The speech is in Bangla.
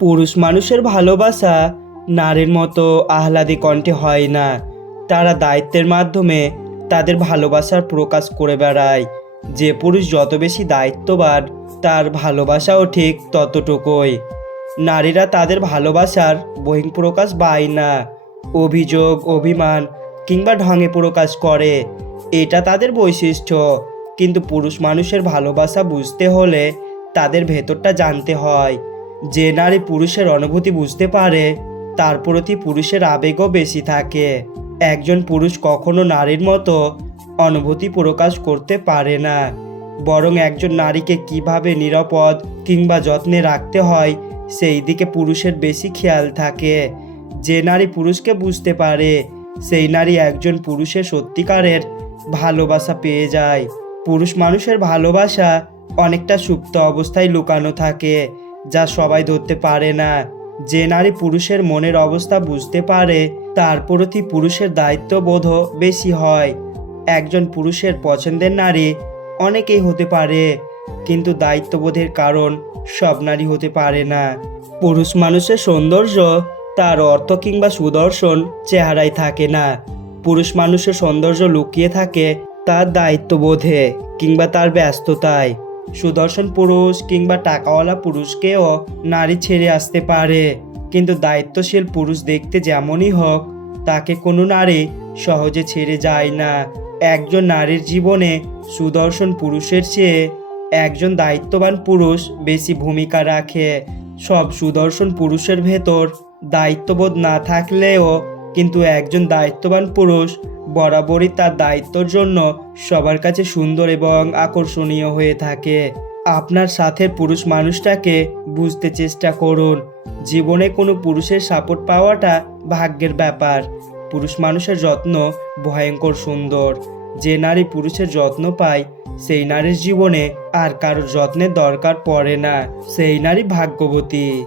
পুরুষ মানুষের ভালোবাসা নারীর মতো আহ্লাদী কণ্ঠে হয় না। তারা দায়িত্বের মাধ্যমে তাদের ভালোবাসার প্রকাশ করে বেড়ায়। যে পুরুষ যত বেশি দায়িত্ববান, তার ভালোবাসাও ঠিক ততটুকুই। নারীরা তাদের ভালোবাসার বহিঃপ্রকাশ বায়না, অভিযোগ, অভিমান কিংবা ঢঙে প্রকাশ করে। এটা তাদের বৈশিষ্ট্য। কিন্তু পুরুষ মানুষের ভালোবাসা বুঝতে হলে তাদের ভেতরটা জানতে হয়। যে নারী পুরুষের অনুভূতি বুঝতে পারে, তার প্রতি পুরুষের আবেগও বেশি থাকে। একজন পুরুষ কখনো নারীর মতো অনুভূতি প্রকাশ করতে পারে না, বরং একজন নারীকে কিভাবে নিরাপদ কিংবা যত্নে রাখতে হয় সেই দিকে পুরুষের বেশি খেয়াল থাকে। যে নারী পুরুষকে বুঝতে পারে, সেই নারী একজন পুরুষের সত্যিকারের ভালোবাসা পেয়ে যায়। পুরুষ মানুষের ভালোবাসা অনেকটা সুপ্ত অবস্থায় লুকানো থাকে, যা সবাই ধরতে পারে না। যে নারী পুরুষের মনের অবস্থা বুঝতে পারে, তার প্রতি পুরুষের দায়িত্ববোধও বেশি হয়। একজন পুরুষের পছন্দের নারী অনেকেই হতে পারে, কিন্তু দায়িত্ববোধের কারণ সব নারী হতে পারে না। পুরুষ মানুষের সৌন্দর্য তার অর্থ কিংবা সুদর্শন চেহারায় থাকে না। পুরুষ মানুষের সৌন্দর্য লুকিয়ে থাকে তার দায়িত্ববোধে কিংবা তার ব্যস্ততায়। সুদর্শন পুরুষ কিংবা টাকাওয়ালা পুরুষকেও নারী ছেড়ে আসতে পারে, কিন্তু দায়িত্বশীল পুরুষ দেখতে যেমনই হোক, তাকে কোনো নারী সহজে ছেড়ে যায় না। একজন নারীর জীবনে সুদর্শন পুরুষের চেয়ে একজন দায়িত্ববান পুরুষ বেশি ভূমিকা রাখে। সব সুদর্শন পুরুষের ভেতর দায়িত্ববোধ না থাকলেও কিন্তু একজন দায়িত্ববান পুরুষ বরাবরই তার দায়িত্বর জন্য সবার কাছে সুন্দর এবং আকর্ষণীয় হয়ে থাকে। আপনার সাথে পুরুষ মানুষটাকে বুঝতে চেষ্টা করুন। জীবনে কোনো পুরুষের সাপোর্ট পাওয়াটা ভাগ্যের ব্যাপার। পুরুষ মানুষের যত্ন ভয়ঙ্কর সুন্দর। যে নারী পুরুষের যত্ন পায়, সেই নারীর জীবনে আর কারোর যত্নের দরকার পড়ে না। সেই নারী ভাগ্যবতী।